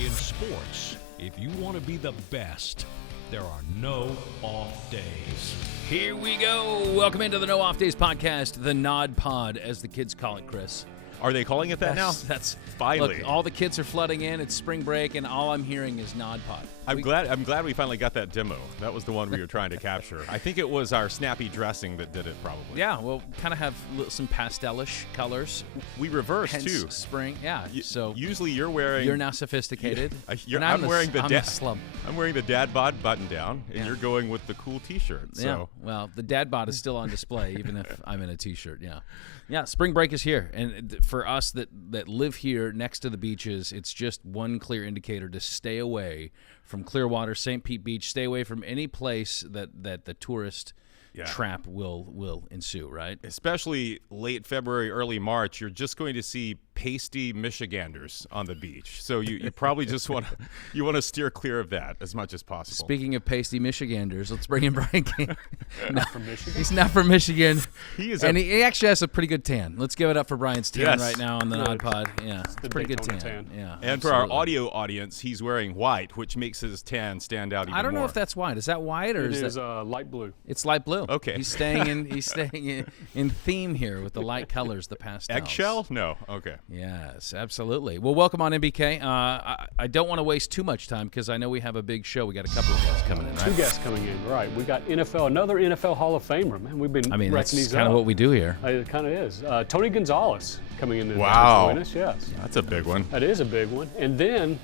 In sports, if you want to be the best, there are no off days. Here we go. Welcome into the No Off Days podcast, the NODPOD, as the kids call it, Chris. Are they calling it that now? That's finally. Look, all the kids are flooding in. It's spring break, and all I'm hearing is NODPOD. I'm glad we finally got that demo. That was the one we were trying to capture. I think it was our snappy dressing that did it, probably. Yeah, well, kind of have some pastelish colors. We reversed Hence too. Spring, yeah. So usually you're wearing. You're now sophisticated. I'm wearing the slump. I'm wearing the dad bod button down, and you're going with the cool T-shirt. So. Yeah. Well, the dad bod is still on display, even if I'm in a T-shirt. Yeah. Yeah. Spring break is here, and for us that live here next to the beaches, it's just one clear indicator to stay away from Clearwater, St. Pete Beach. Stay away from any place that the tourist trap will ensue, right? Especially late February, early March, you're just going to see pasty Michiganders on the beach. So you probably just want to steer clear of that as much as possible. Speaking of pasty Michiganders, let's bring in Brian King. Not from Michigan? He's not from Michigan. He actually has a pretty good tan. Let's give it up for Brian's tan right now on the NODPOD. Yeah, it's a pretty good tan. Yeah, and absolutely. For our audio audience, he's wearing white, which makes his tan stand out even more. I don't know if that's white. Is that white or is that light blue? It's light blue. Okay. He's staying in theme here with the light colors, the pastels. Eggshell? No. Okay. Yes, absolutely. Well, welcome on MBK. I don't want to waste too much time because I know we have a big show. We got a couple of guests coming in, right? Two guests coming in, right. We got another NFL Hall of Famer, man. We've been that's these kind of what we do here. It kind of is. Tony Gonzalez coming in to wow. join us, yes. That's a big one. That is a big one. And then,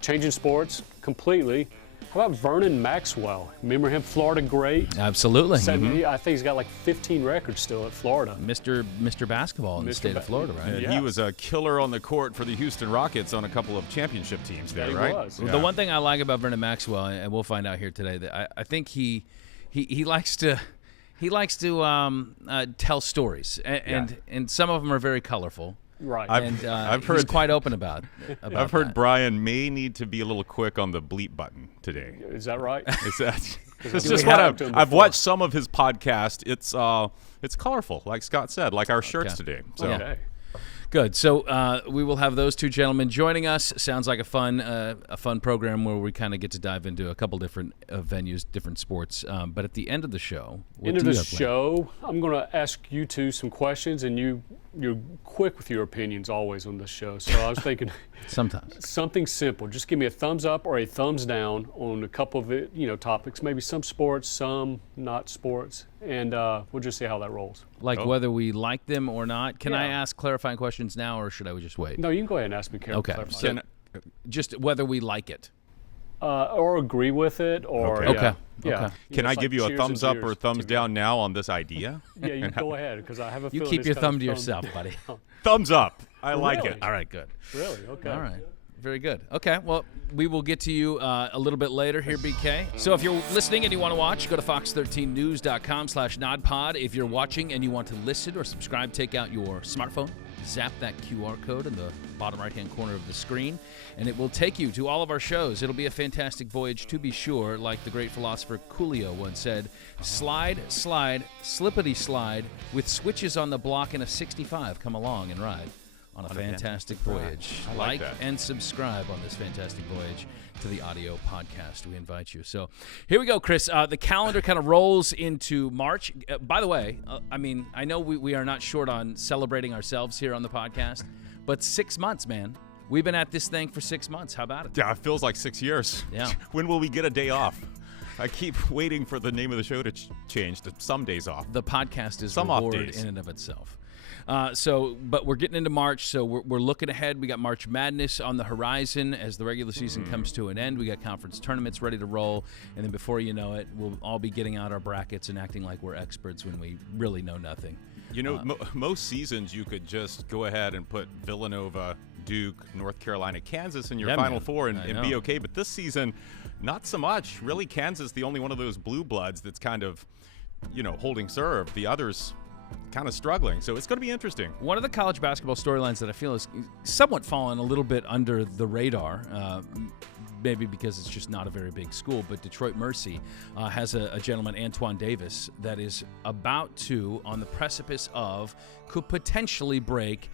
changing sports completely, how about Vernon Maxwell? Remember him, Florida great? Absolutely. I think he's got like 15 records still at Florida. Mr. Basketball in the state of Florida, right? And he was a killer on the court for the Houston Rockets on a couple of championship teams there, right? Was. Yeah. The one thing I like about Vernon Maxwell, and we'll find out here today, that I think he likes to tell stories, and some of them are very colorful. Right. I've heard he's quite open about I've heard that. Brian may need to be a little quick on the bleep button today. Is that right? It's just what I've watched some of his podcast. It's colorful, like Scott said, like our shirts today. So. Okay. Good. So we will have those two gentlemen joining us. Sounds like a fun program where we kind of get to dive into a couple different venues, different sports. But at the end of the show, I'm going to ask you two some questions, and you're quick with your opinions always on this show. So I was thinking sometimes something simple. Just give me a thumbs up or a thumbs down on a couple of topics. Maybe some sports, some not sports, and we'll just see how that rolls. Like whether we like them or not. Can I ask clarifying questions now, or should I just wait? No, you can go ahead and ask me. Okay. So just whether we like it. Or agree with it, or okay. Can I give you a thumbs up or thumbs down now on this idea? Yeah, you go ahead, because I have a feeling you keep your thumb to yourself, buddy. Thumbs up. I like it. All right, good. Really? Okay. All right. Very good. Okay, well, we will get to you a little bit later here, BK. So if you're listening and you want to watch, go to fox13news.com/NODPOD. If you're watching and you want to listen or subscribe, take out your smartphone, zap that QR code in the bottom right-hand corner of the screen, and it will take you to all of our shows. It'll be a fantastic voyage, to be sure. Like the great philosopher Coolio once said, slide, slide, slippity slide, with switches on the block and a 65. Come along and ride on a fantastic voyage. Like that. And subscribe on this fantastic voyage to the audio podcast. We invite you. So here we go, Chris. The calendar kind of rolls into March. By the way, I know we are not short on celebrating ourselves here on the podcast, but 6 months, man. We've been at this thing for 6 months. How about it? Yeah, it feels like 6 years. Yeah. When will we get a day off? I keep waiting for the name of the show to change to some days off. The podcast is some reward off days. in and of itself. But we're getting into March, so we're looking ahead. We got March Madness on the horizon as the regular season comes to an end. We got conference tournaments ready to roll, and then before you know it, we'll all be getting out our brackets and acting like we're experts when we really know nothing. You know, most seasons you could just go ahead and put Villanova, Duke, North Carolina, Kansas in your Final Four and be okay. But this season, not so much. Really, Kansas, the only one of those blue bloods that's kind of, holding serve. The others kind of struggling. So it's going to be interesting. One of the college basketball storylines that I feel is somewhat fallen a little bit under the radar, maybe because it's just not a very big school, but Detroit Mercy has a gentleman, Antoine Davis, that is about to, on the precipice of, could potentially break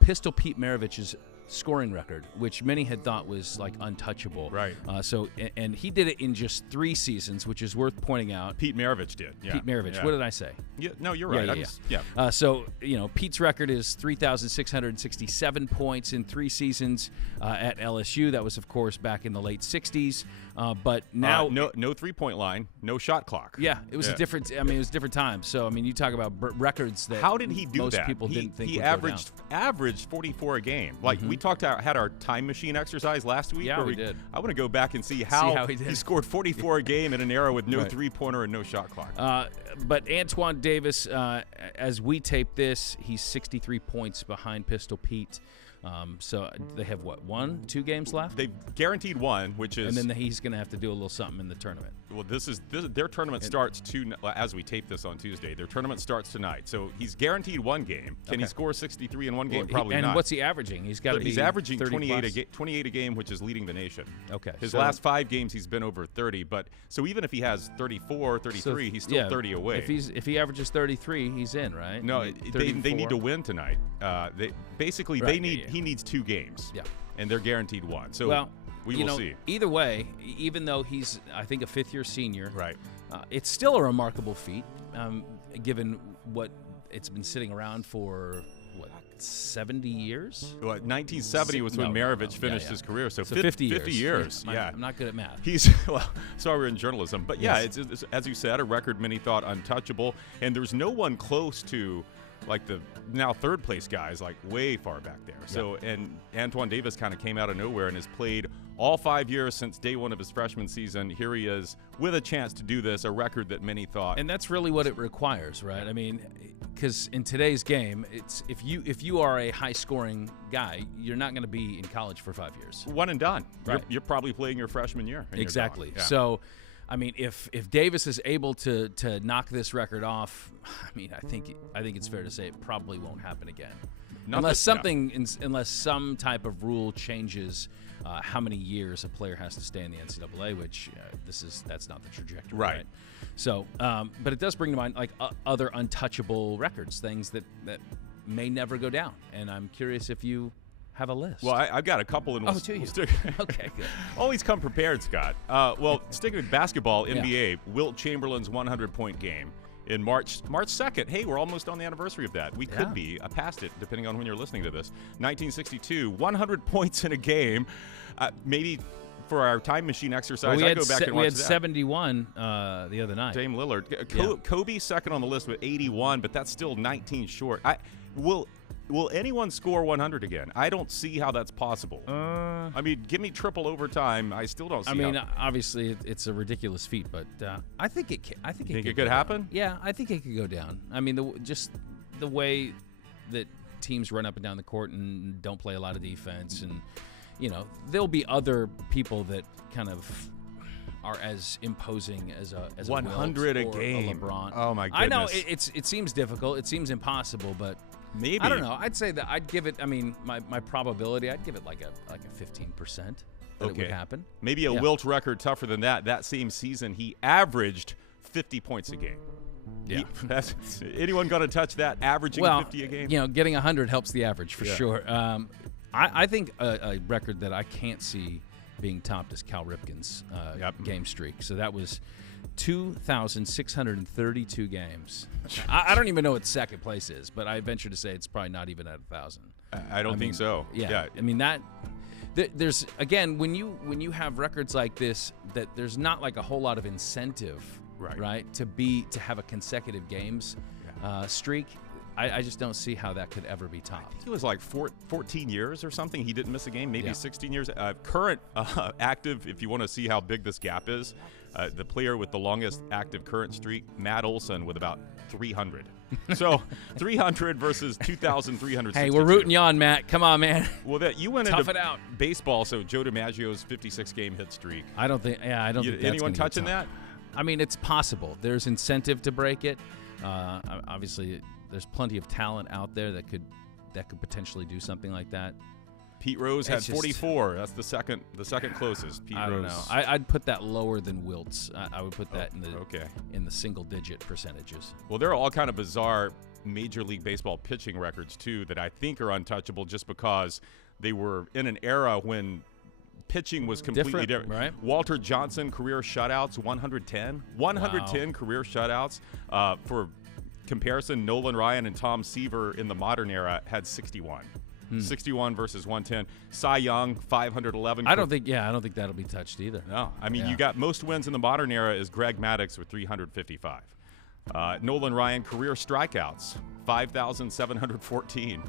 Pistol Pete Maravich's scoring record, which many had thought was like untouchable. Right. And he did it in just 3 seasons, which is worth pointing out. Pete Maravich did. Yeah. Pete Maravich. Yeah. What did I say? Yeah, no, you're right. Yeah. So, Pete's record is 3,667 points in 3 seasons at LSU. That was, of course, back in the late 60s. But now, no 3-point line, no shot clock. Yeah, it was a different. I mean, it was a different time. So, I mean, you talk about records that. How did he do most that? People didn't think he would averaged 44 a game. Like we had our time machine exercise last week. Yeah, where we did. I want to go back and see how he scored 44 a game in an era with no 3-pointer and no shot clock. But Antoine Davis, as we tape this, he's 63 points behind Pistol Pete. So they have 2 games left? They've guaranteed 1, which is, and then he's going to have to do a little something in the tournament. Well, their tournament starts as we tape this on Tuesday. Their tournament starts tonight, so he's guaranteed 1 game. Can he score 63 in 1 game? Probably not. And what's he averaging? He's got to be. He's averaging 28 a game, which is leading the nation. Okay. His last 5 games, he's been over 30. But so even if he has 34, 33, he's still 30 away. If he averages 33, he's in, right? No, they need to win tonight. He needs 2 games. Yeah. And they're guaranteed 1. So we will see. Either way, even though he's, I think, a 5th-year senior, right? It's still a remarkable feat, given what it's been sitting around for. 70 years? Well, 1970 was when Maravich finished his career, so 50 years. Yeah. I'm not good at math. Sorry, we're in journalism. But it's, as you said, a record many thought untouchable, and there's no one close to like the now 3rd place guys, like way far back there. So, and Antoine Davis kind of came out of nowhere and has played all 5 years since day 1 of his freshman season. Here he is with a chance to do this, a record that many thought. And that's really what it requires, right? I mean, because in today's game, it's if you are a high-scoring guy, you're not going to be in college for 5 years. 1 and done. Right. You're probably playing your freshman year. Exactly. Yeah. So, I mean, if Davis is able to knock this record off, I mean, I think it's fair to say it probably won't happen again, unless some type of rule changes how many years a player has to stay in the NCAA, which that's not the trajectory, right? So, but it does bring to mind like other untouchable records, things that may never go down, and I'm curious if you have a list. Well, I've got a couple. And do you? Okay, good. Always come prepared, Scott. Well, sticking with basketball, NBA, Wilt Chamberlain's 100-point game in March 2nd. Hey, we're almost on the anniversary of that. We could be past it, depending on when you're listening to this. 1962, 100 points in a game. Maybe for our time machine exercise, I go back and watch that. We had 71 the other night. Dame Lillard. Kobe second on the list with 81, but that's still 19 short. Will anyone score 100 again? I don't see how that's possible. I mean, give me triple overtime. I still don't see. I mean, obviously, it's a ridiculous feat, but I think it. I think it could happen. Yeah, I think it could go down. I mean, just the way that teams run up and down the court and don't play a lot of defense, and there'll be other people that kind of are as imposing as a 100 a game. A LeBron. Oh my goodness! I know it seems difficult. It seems impossible, but. Maybe. I don't know. I'd say that I'd give it. I mean, my probability. I'd give it like a 15% that it would happen. Maybe a Wilt record tougher than that. That same season, he averaged 50 points a game. Yeah. Anyone going to touch that? Averaging 50 a game. Getting 100 helps the average for sure. I think a record that I can't see being topped is Cal Ripken's game streak. So that was 2,632 games. I don't even know what second place is, but I venture to say it's probably not even at 1,000. I don't think so. Yeah. I mean there's again when you have records like this, that there's not like a whole lot of incentive, right? To have a consecutive games streak. I just don't see how that could ever be topped. I think it was like 14 years or something. He didn't miss a game, maybe 16 years. Current active, if you want to see how big this gap is, the player with the longest active current streak, Matt Olson, with about 300. So 300 versus 2,362. Hey, we're rooting you on, Matt. Come on, man. Well, you went Tough into it out. Baseball, so Joe DiMaggio's 56-game hit streak. I don't think that's anyone touching that? I mean, it's possible. There's incentive to break it. Obviously, there's plenty of talent out there that could potentially do something like that. Pete Rose had 44. That's the second closest. I don't know. I'd put that lower than Wilt's. I would put that in the single-digit percentages. Well, there are all kind of bizarre Major League Baseball pitching records too that I think are untouchable, just because They were in an era when pitching was completely different. Right? Walter Johnson, career shutouts, 110. 110 career shutouts. For comparison, Nolan Ryan and Tom Seaver in the modern era had 61. 61 versus 110. Cy Young, 511. I don't think that'll be touched either. No. I mean, you got most wins in the modern era is Greg Maddux with 355. Nolan Ryan, career strikeouts, 5,714.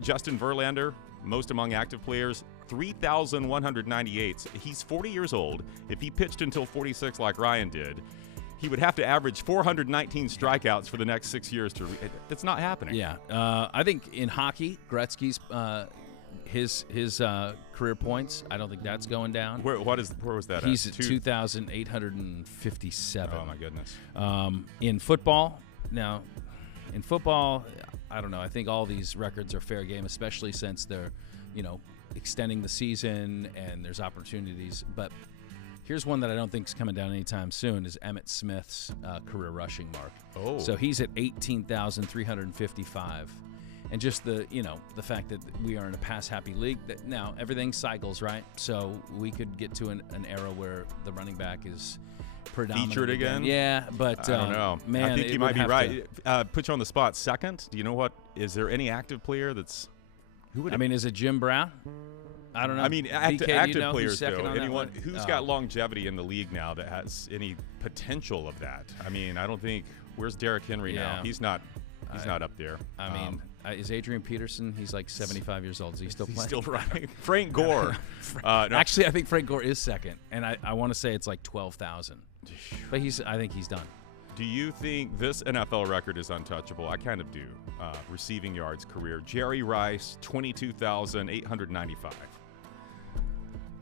Justin Verlander, most among active players, 3,198. He's 40 years old. If he pitched until 46 like Ryan did, he would have to average 419 strikeouts for the next 6 years to. It's not happening. Yeah, I think in hockey, Gretzky's his career points. I don't think that's going down. Where was that? He's at 2,857. Oh my goodness. In football, I don't know. I think all these records are fair game, especially since they're, extending the season and there's opportunities. But here's one that I don't think is coming down anytime soon: is Emmitt Smith's career rushing mark. Oh, so he's at 18,355. And just the fact that we are in a pass-happy league, that now everything cycles, right? So we could get to an era where the running back is predominant featured again. Yeah, but I don't know. Man, I think you might be right. Put you on the spot. Second, do you know what? Is there any active player that's who would? I mean, is it Jim Brown? I don't know. I mean, active players though. Anyone who's got Oh. longevity in the league now that has any potential of that? I mean, I don't think. Where's Derrick Henry now? He's not. He's not up there. I mean, is Adrian Peterson? He's like 75 years old. Is he still playing? He's still running. Frank Gore. No. Actually, I think Frank Gore is second, and I want to say it's like 12,000. But I think he's done. Do you think this NFL record is untouchable? I kind of do. Receiving yards career. Jerry Rice, 22,895.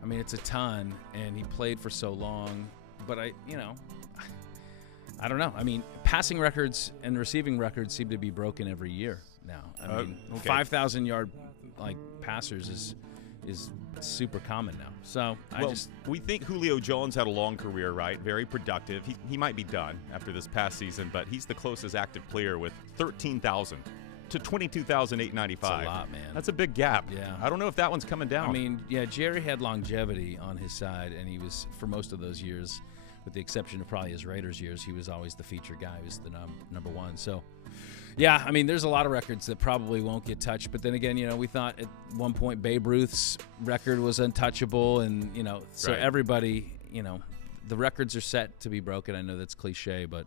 I mean, it's a ton, and he played for so long. But I don't know. I mean, passing records and receiving records seem to be broken every year now. I mean, 5,000-yard passers is super common now. So we think Julio Jones had a long career, right? Very productive. He might be done after this past season, but he's the closest active player with 13,000 to 22,895. That's a lot, man. That's a big gap. Yeah. I don't know if that one's coming down. I mean, yeah, Jerry had longevity on his side, and he was, for most of those years, with the exception of probably his Raiders years, he was always the featured guy. He was the number one. So, yeah, I mean, there's a lot of records that probably won't get touched. But then again, we thought at one point Babe Ruth's record was untouchable. And, so Right. Everybody, the records are set to be broken. I know that's cliche, but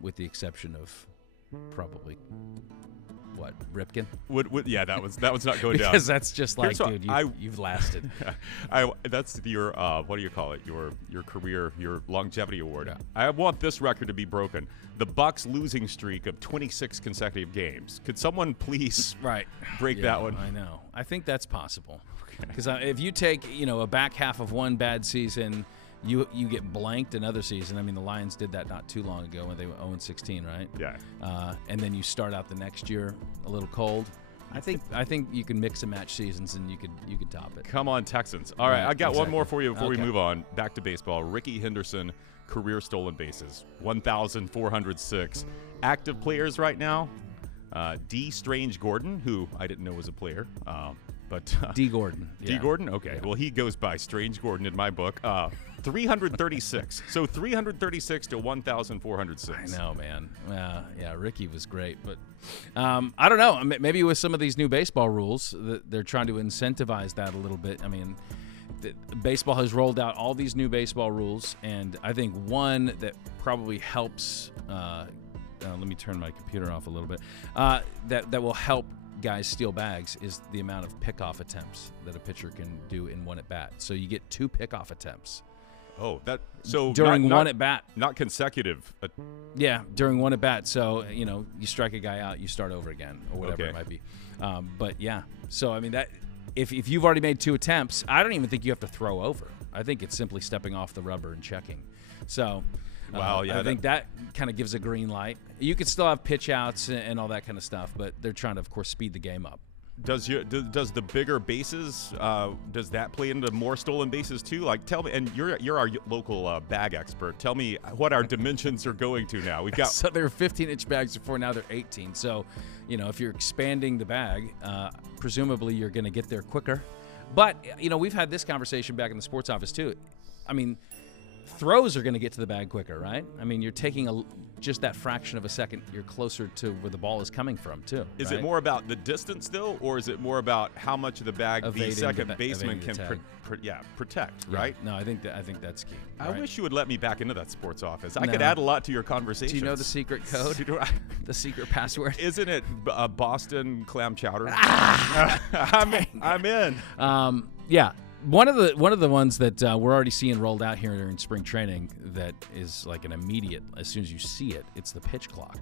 with the exception of probably, Ripken? Yeah, that one's not going down. Because that's just like, Here's dude, you've lasted. That's your what do you call it? Your career, your longevity award. Yeah. I want this record to be broken. The Bucs losing streak of 26 consecutive games. Could someone please break that one? I know. I think that's possible. Because if you take a back half of one bad season, you get blanked another season. I mean, the Lions did that not too long ago when they were 0-16, right? Yeah. And then you start out the next year a little cold. I think you can mix and match seasons, and you could top it. Come on, Texans. All right, I got one more for you before we Okay. move on. Back to baseball. Ricky Henderson, career stolen bases, 1,406. Active players right now, D. Strange Gordon, who I didn't know was a player. But D. Gordon. D. Gordon? Okay. Yeah. Well, he goes by Strange Gordon in my book. 336. So 336 to 1,406. I know, man. Yeah, Ricky was great. But I don't know. Maybe with some of these new baseball rules, they're trying to incentivize that a little bit. I mean, baseball has rolled out all these new baseball rules, and I think one that probably helps let me turn my computer off a little bit, that will help guys steal bags is the amount of pickoff attempts that a pitcher can do in one at bat. So you get 2 pickoff attempts. Oh, so during one at bat, not consecutive. Yeah, during one at bat. So you strike a guy out, you start over again, or whatever it might be. But yeah, so I mean that if you've already made 2 attempts, I don't even think you have to throw over. I think it's simply stepping off the rubber and checking. So. Wow, yeah. I think that kind of gives a green light. You could still have pitch outs and all that kind of stuff, but they're trying to, of course, speed the game up. Does the bigger bases, does that play into more stolen bases too? Like, tell me, and you're our local bag expert. Tell me what our dimensions are going to now. We've got so they were 15-inch bags before, now they're 18. So, if you're expanding the bag, presumably you're going to get there quicker. But we've had this conversation back in the sports office too. I mean, throws are going to get to the bag quicker, right? I mean, you're taking just that fraction of a second. You're closer to where the ball is coming from, too. Is it more about the distance, though, or is it more about how much of the bag the second baseman can protect, right? No, I think that's key. I wish you would let me back into that sports office. I could add a lot to your conversation. Do you know the secret code? The secret password? Isn't it Boston clam chowder? I'm in. Yeah. One of the ones that we're already seeing rolled out here in spring training that is like an immediate, as soon as you see it, it's the pitch clock.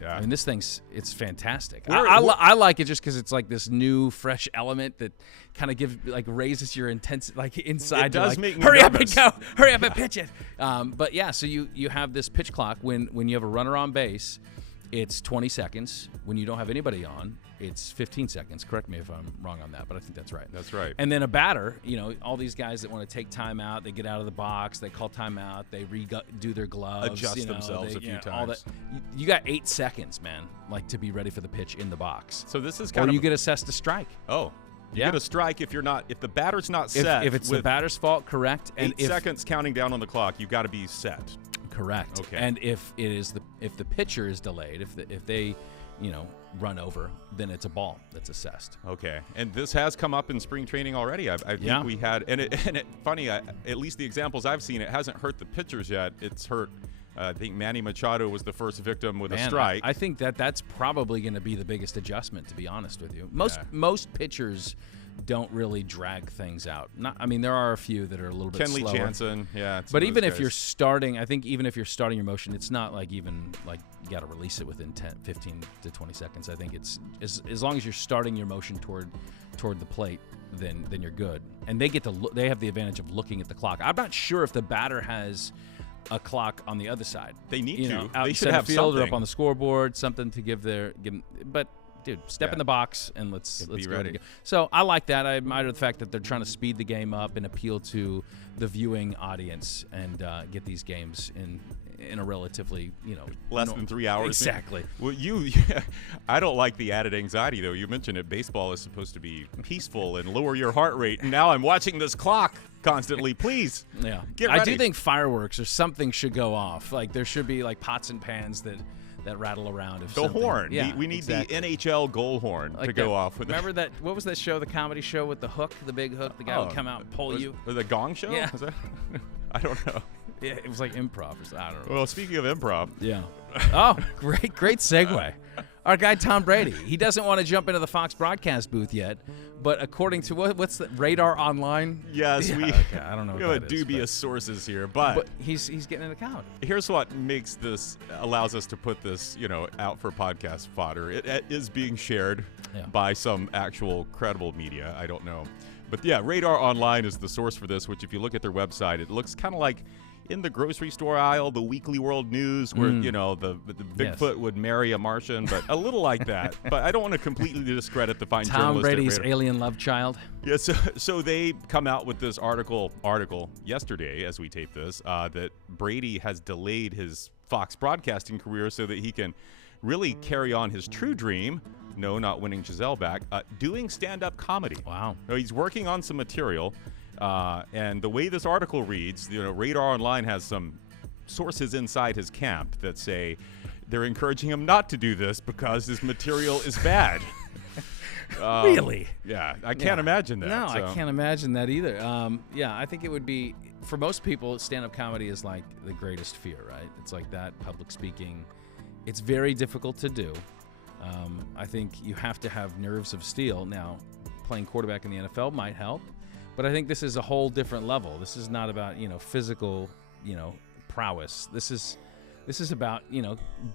Yeah. I mean, this it's fantastic. I like it just because it's like this new, fresh element that kind of raises your intensity, like inside. It does make me hurry nervous. Up and go, hurry up and pitch it. But yeah, so you have this pitch clock when you have a runner on base. It's 20 seconds. When you don't have anybody on, it's 15 seconds. Correct me if I'm wrong on that, but I think that's right. That's right. And then a batter, all these guys that want to take time out, they get out of the box, they call time out, they do their gloves. Adjust themselves a few times. All that. You got 8 seconds, man, to be ready for the pitch in the box. So this is you get assessed a strike. Oh. You get a strike if the batter's not set. If it's the batter's fault, correct. And 8 seconds counting down on the clock, you've got to be set. Correct. Okay. And if the pitcher is delayed, if they run over, then it's a ball that's assessed. Okay. And this has come up in spring training already. I think we had, and it funny. At least the examples I've seen, it hasn't hurt the pitchers yet. It's hurt. I think Manny Machado was the first victim with a strike. I think that's probably going to be the biggest adjustment, to be honest with you. Most pitchers don't really drag things out. There are a few that are a little bit slower. Kenley Jansen, yeah. But even if you're starting, I think even if you're starting your motion, it's not like you got to release it within 15 to 20 seconds. I think it's as long as you're starting your motion toward the plate, then you're good. And they have the advantage of looking at the clock. I'm not sure if the batter has a clock on the other side. They need to. They should have field or up on the scoreboard, something to give them. But dude, step in the box and let's be go ready. So I like that. I admire the fact that they're trying to speed the game up and appeal to the viewing audience and get these games in a relatively less than 3 hours. Exactly. Well, I don't like the added anxiety though. You mentioned it. Baseball is supposed to be peaceful and lower your heart rate, and now I'm watching this clock constantly. Please, get ready. I do think fireworks or something should go off. Like there should be like pots and pans that rattle around. The horn. Yeah, we need the NHL goal horn to go off. Remember that? What was that show? The comedy show with the hook, the big hook. The guy would come out and pull you. The Gong Show? Yeah. I don't know. Yeah, it was like improv. I don't know. Well, speaking of improv. Yeah. Oh, great segue. Our guy Tom Brady. He doesn't want to jump into the Fox broadcast booth yet, but according to what's the Radar Online? Yes, I don't know. We have dubious sources here, but he's getting an account. Here's what allows us to put this, out for podcast fodder. It is being shared by some actual credible media. I don't know, but yeah, Radar Online is the source for this. Which, if you look at their website, it looks kind of like in the grocery store aisle, the Weekly World News, where the Bigfoot would marry a Martian, but a little like that. But I don't want to completely discredit the fine journalist. Tom Brady's alien love child. Yeah, so they come out with this article yesterday, as we tape this, that Brady has delayed his Fox broadcasting career so that he can really carry on his true dream. No, not winning Giselle back. Doing stand-up comedy. Wow. So he's working on some material. And the way this article reads, Radar Online has some sources inside his camp that say they're encouraging him not to do this because his material is bad. Really? Yeah, I can't imagine that. No, I can't imagine that either. I think it would be, for most people, stand-up comedy is like the greatest fear, right? It's like that, public speaking. It's very difficult to do. I think you have to have nerves of steel. Now, playing quarterback in the NFL might help. But I think this is a whole different level. This is not about, physical, prowess. This This is about,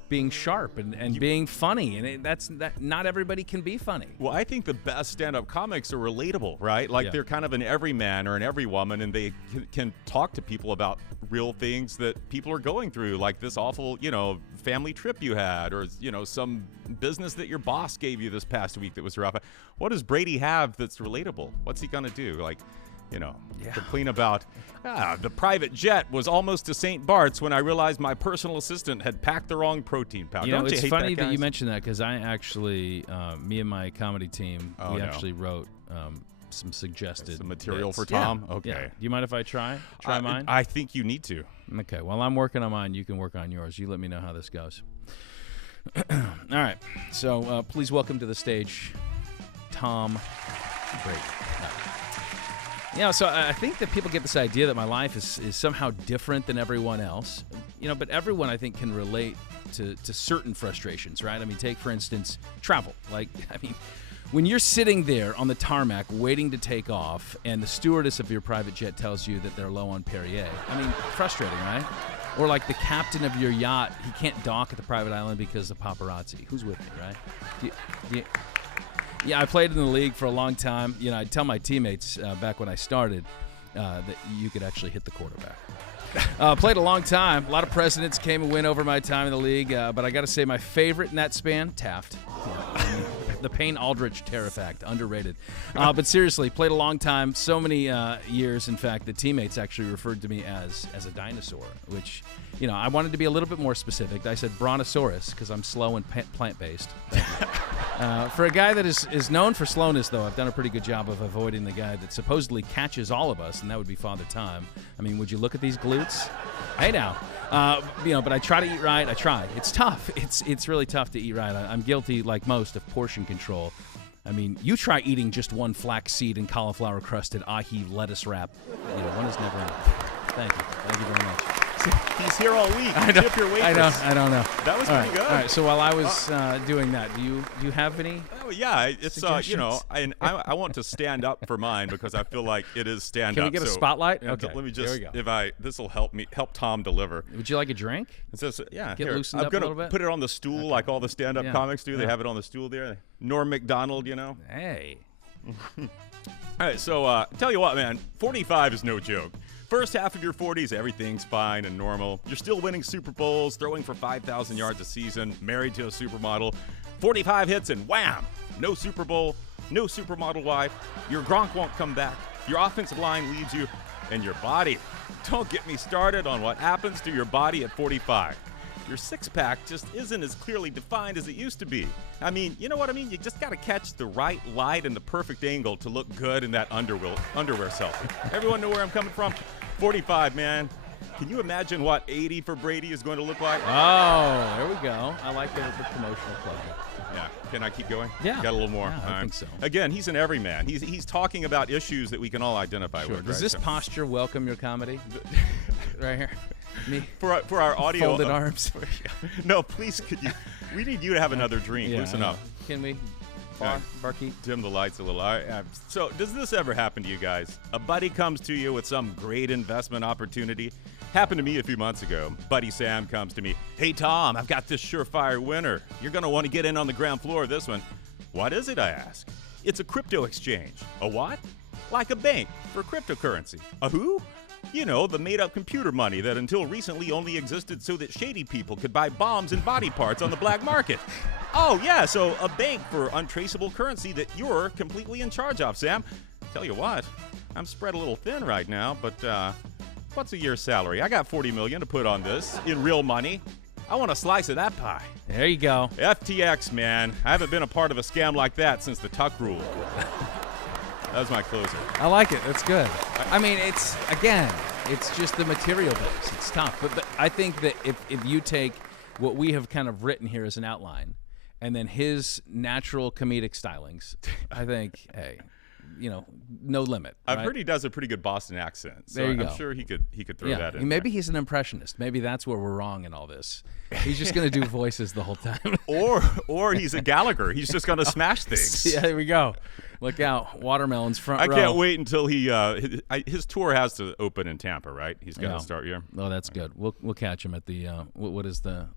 being sharp and being funny, and not everybody can be funny. Well, I think the best stand-up comics are relatable, right? Like they're kind of an everyman or an everywoman, and they can talk to people about real things that people are going through, like this awful, family trip you had, or some business that your boss gave you this past week that was rough. What does Brady have that's relatable? What's he gonna do? Complain about the private jet was almost to St. Bart's when I realized my personal assistant had packed the wrong protein powder. Don't you it's hate funny that you mentioned that, because I actually, me and my comedy team, actually wrote some suggested some material bits. for Tom. Yeah. Okay. Yeah. Do you mind if I try mine? I think you need to. Okay. While I'm working on mine, you can work on yours. You let me know how this goes. All right. So please welcome to the stage, Tom Brady. So I think that people get this idea that my life is somehow different than everyone else. But everyone, I think, can relate to certain frustrations, right? I mean, take, for instance, travel. When you're sitting there on the tarmac waiting to take off and the stewardess of your private jet tells you that they're low on Perrier. Frustrating, right? Or like the captain of your yacht, he can't dock at the private island because of paparazzi. Who's with me, right? Yeah, I played in the league for a long time. I'd tell my teammates back when I started that you could actually hit the quarterback. Played a long time. A lot of presidents came and went over my time in the league, but I got to say my favorite in that span, Taft. The Payne Aldrich Tariff Act, underrated. But seriously, played a long time, so many years, in fact, that teammates actually referred to me as a dinosaur, which, I wanted to be a little bit more specific. I said brontosaurus because I'm slow and plant-based. For a guy that is known for slowness, though, I've done a pretty good job of avoiding the guy that supposedly catches all of us, and that would be Father Time. Would you look at these glutes? Hey, now. But I try to eat right. I try. It's tough. It's really tough to eat right. I'm guilty, like most, of portion control. You try eating just one flaxseed and cauliflower-crusted ahi lettuce wrap. One is never enough. Thank you very much. He's here all week. I know. Tip your waitress. I don't know. That was pretty good. All right. So while I was doing that, do you have any? Oh yeah, it's I want to stand up for mine because I feel like it is stand up. Can we get a spotlight? Okay. Let me just Here we go. this will help Tom deliver. Would you like a drink? It says Get here, loosened I'm up a gonna little bit? put it on the stool like all the stand-up comics do. They have it on the stool there. Norm Macdonald, Hey. All right, so tell you what, man, 45 is no joke. First half of your 40s, everything's fine and normal. You're still winning Super Bowls, throwing for 5,000 yards a season, married to a supermodel. 45 hits and wham! No Super Bowl, no supermodel wife. Your Gronk won't come back. Your offensive line leaves you, and your body. Don't get me started on what happens to your body at 45. Your six-pack just isn't as clearly defined as it used to be. You know what I mean? You just got to catch the right light and the perfect angle to look good in that underwear selfie. Everyone know where I'm coming from? 45, man. Can you imagine what 80 for Brady is going to look like? Oh, there we go. I like the promotional play. Yeah. Can I keep going? Yeah. Got a little more. Yeah, I think so. Again, he's an everyman. He's talking about issues that we can all identify with. Does this posture welcome your comedy? Right here. Me. For our audio. Folded arms. No, please, we need you to have another drink. Loosen up. Can we? Barkeep. Dim the lights a little. All right. So does this ever happen to you guys? A buddy comes to you with some great investment opportunity. Happened to me a few months ago. Buddy Sam comes to me. Hey, Tom, I've got this surefire winner. You're going to want to get in on the ground floor of this one. What is it, I ask? It's a crypto exchange. A what? Like a bank for cryptocurrency. A who? The made-up computer money that until recently only existed so that shady people could buy bombs and body parts on the black market. Oh, yeah, so a bank for untraceable currency that you're completely in charge of, Sam. Tell you what, I'm spread a little thin right now, but what's a year's salary? I got $40 million to put on this in real money. I want a slice of that pie. There you go. FTX, man. I haven't been a part of a scam like that since the Tuck rule. That was my closer. I like it. That's good. It's just the material base. It's tough. But I think that if you take what we have kind of written here as an outline and then his natural comedic stylings, I think, hey, no limit. I've heard he does a pretty good Boston accent. So there you go. I'm sure he could throw that in. Maybe he's an impressionist. Maybe that's where we're wrong in all this. He's just going to do voices the whole time. Or he's a Gallagher. He's just going to smash things. Yeah, there we go. Look out, watermelons front row. I can't wait until his tour has to open in Tampa, right? He's got to start here. Oh, that's good. We'll catch him at the what's the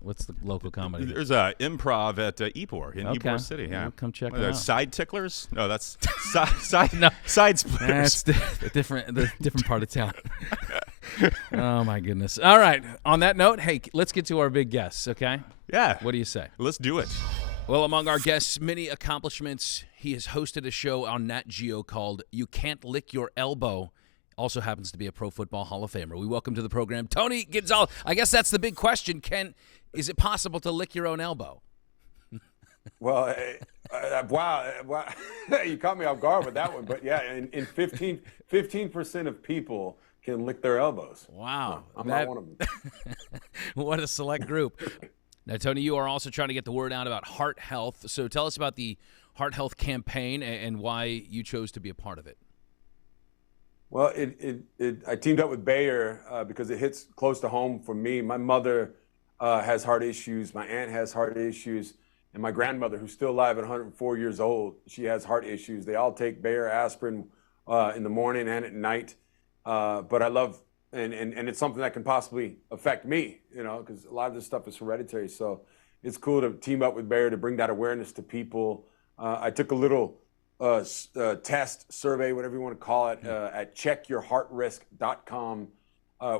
local comedy? There's a improv at Ybor in Ybor City. Yeah, we'll come check it out. Side ticklers? No, that's side splitters. That's the different part of town. Oh my goodness! All right. On that note, hey, let's get to our big guests. Okay? Yeah. What do you say? Let's do it. Well, among our guests' many accomplishments, he has hosted a show on Nat Geo called "You Can't Lick Your Elbow." Also happens to be a Pro Football Hall of Famer. We welcome to the program Tony Gonzalez. I guess that's the big question. Is it possible to lick your own elbow? Well, wow, you caught me off guard with that one. But yeah, in 15% of people can lick their elbows. Wow. I'm not one of them. What a select group. Now, Tony, you are also trying to get the word out about heart health. So tell us about the heart health campaign and why you chose to be a part of it. Well, I teamed up with Bayer because it hits close to home for me. My mother has heart issues. My aunt has heart issues. And my grandmother, who's still alive at 104 years old, she has heart issues. They all take Bayer aspirin in the morning and at night. But I love, and it's something that can possibly affect me, because a lot of this stuff is hereditary. So it's cool to team up with Bayer to bring that awareness to people. I took a little test, survey, whatever you want to call it, at checkyourheartrisk.com,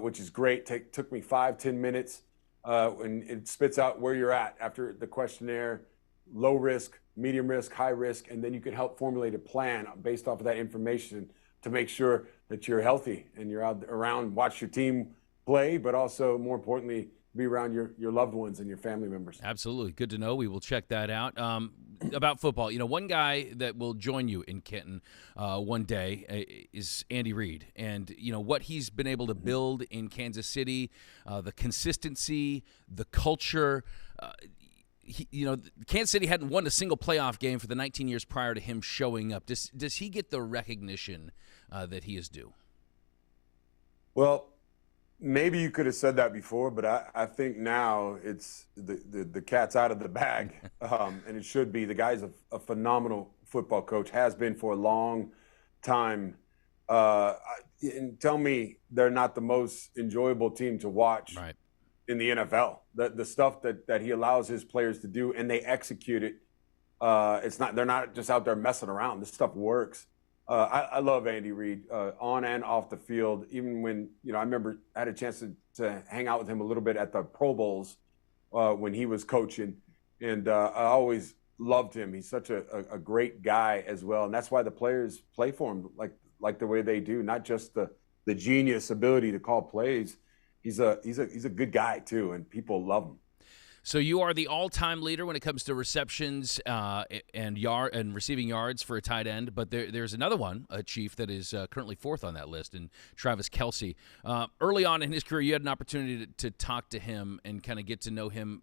which is great. Took me 5-10 minutes, and it spits out where you're at after the questionnaire, low risk, medium risk, high risk, and then you can help formulate a plan based off of that information to make sure that you're healthy and you're out around, watch your team play, but also more importantly, be around your loved ones and your family members. Absolutely. Good to know. We will check that out. About football, one guy that will join you in Kenton one day is Andy Reid. And, what he's been able to build in Kansas City, the consistency, the culture. Kansas City hadn't won a single playoff game for the 19 years prior to him showing up. Does he get the recognition that he is due? Well, maybe you could have said that before, but I think now it's the cat's out of the bag, and it should be. The guy's a phenomenal football coach, has been for a long time. And tell me they're not the most enjoyable team to watch in the NFL. The stuff that he allows his players to do, and they execute it. They're not just out there messing around. This stuff works. I love Andy Reid on and off the field. Even when, I remember I had a chance to hang out with him a little bit at the Pro Bowls when he was coaching. And I always loved him. He's such a great guy as well. And that's why the players play for him like the way they do, not just the genius ability to call plays. He's a good guy, too, and people love him. So you are the all-time leader when it comes to receptions and receiving yards for a tight end, but there's another one, a Chief, that is currently fourth on that list, and Travis Kelce. Early on in his career, you had an opportunity to talk to him and kind of get to know him.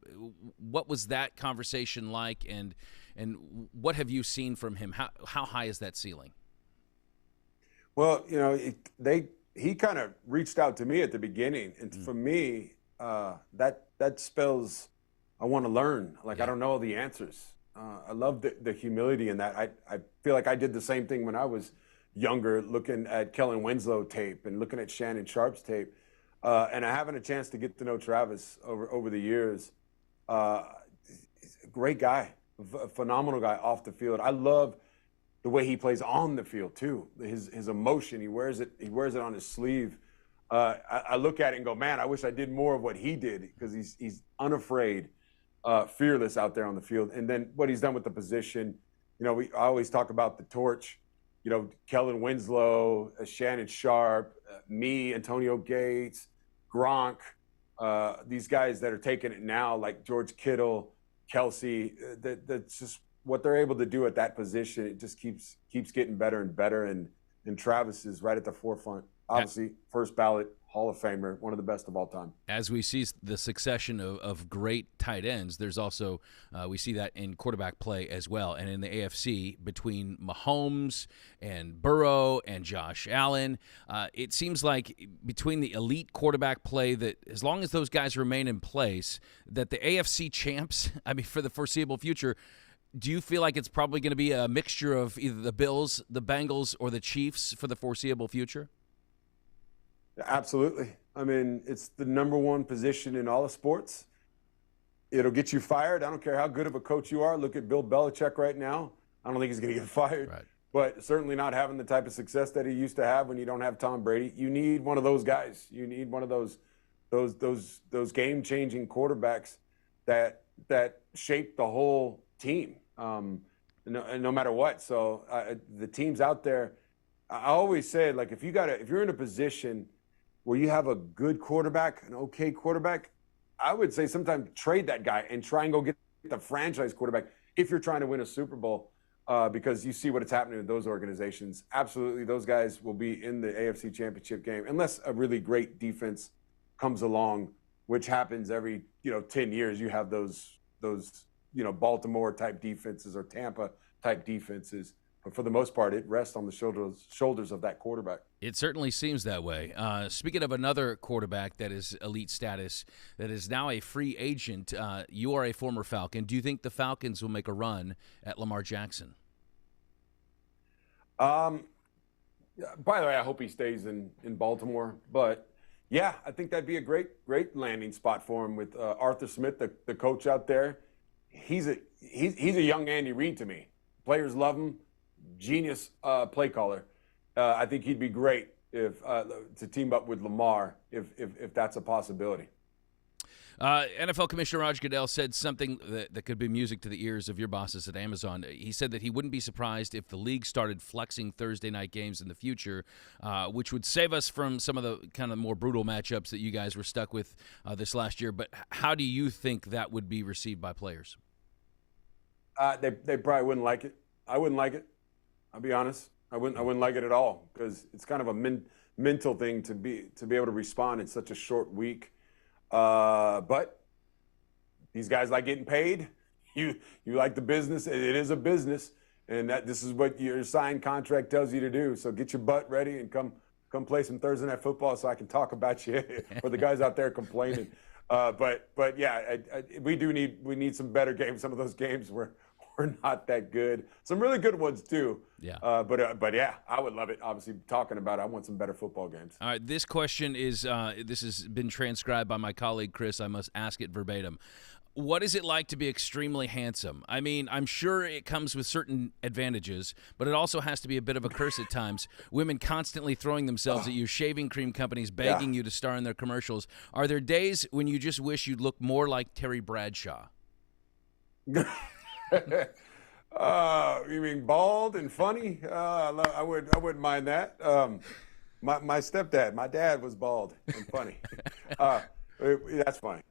What was that conversation like, and what have you seen from him? How high is that ceiling? Well, he kind of reached out to me at the beginning, and for me, that spells I want to learn. I don't know all the answers. I love the humility in that. I feel like I did the same thing when I was younger, looking at Kellen Winslow tape and looking at Shannon Sharp's tape, and having a chance to get to know Travis over the years. He's a great guy, a phenomenal guy off the field. I love the way he plays on the field too. His emotion, he wears it on his sleeve. I look at it and go, man, I wish I did more of what he did, because he's unafraid, fearless out there on the field. And then what he's done with the position, I always talk about the torch, Kellen Winslow, Shannon Sharp, me, Antonio Gates, Gronk, these guys that are taking it now, like George Kittle, Kelce. That's just what they're able to do at that position. It just keeps getting better and better. And Travis is right at the forefront. Obviously, first ballot Hall of Famer, one of the best of all time. As we see the succession of great tight ends, there's also we see that in quarterback play as well. And in the AFC, between Mahomes and Burrow and Josh Allen, it seems like between the elite quarterback play, that as long as those guys remain in place, that the AFC champs, for the foreseeable future, do you feel like it's probably going to be a mixture of either the Bills, the Bengals, or the Chiefs for the foreseeable future? Absolutely. I mean, it's the number one position in all of sports. It'll get you fired. I don't care how good of a coach you are. Look at Bill Belichick right now. I don't think he's going to get fired. Right. But certainly not having the type of success that he used to have when you don't have Tom Brady. You need one of those guys. You need one of those game-changing quarterbacks that shape the whole team, no matter what. So the teams out there, I always say, like, if you're in a position where you have a good quarterback, an okay quarterback, I would say sometimes trade that guy and try and go get the franchise quarterback if you're trying to win a Super Bowl, because you see what is happening with those organizations. Absolutely, those guys will be in the AFC Championship game unless a really great defense comes along, which happens every 10 years. You have those Baltimore type defenses or Tampa type defenses. But for the most part, it rests on the shoulders of that quarterback. It certainly seems that way. Speaking of another quarterback that is elite status, that is now a free agent, you are a former Falcon. Do you think the Falcons will make a run at Lamar Jackson? By the way, I hope he stays in Baltimore. But, yeah, I think that'd be a great landing spot for him with Arthur Smith, the coach out there. He's a young Andy Reid to me. Players love him. Genius play caller. I think he'd be great to team up with Lamar if that's a possibility. NFL Commissioner Roger Goodell said something that could be music to the ears of your bosses at Amazon. He said that he wouldn't be surprised if the league started flexing Thursday night games in the future, which would save us from some of the kind of more brutal matchups that you guys were stuck with this last year. But how do you think that would be received by players? They probably wouldn't like it. I wouldn't like it. I'll be honest. I wouldn't like it at all because it's kind of a mental thing to be able to respond in such a short week. But these guys like getting paid. You like the business. It is a business, and this is what your signed contract tells you to do. So get your butt ready and come play some Thursday Night Football so I can talk about you or the guys out there complaining. But yeah, we need some better games. Some of those games were not that good. Some really good ones too. Yeah. But yeah, I would love it. Obviously, talking about it, I want some better football games. All right. This question is this has been transcribed by my colleague Chris. I must ask it verbatim. What is it like to be extremely handsome? I mean, I'm sure it comes with certain advantages, but it also has to be a bit of a curse at times. Women constantly throwing themselves at you, shaving cream companies begging you to star in their commercials. Are there days when you just wish you'd look more like Terry Bradshaw? You mean bald and funny? I wouldn't mind that. My stepdad, my dad was bald and funny. That's funny.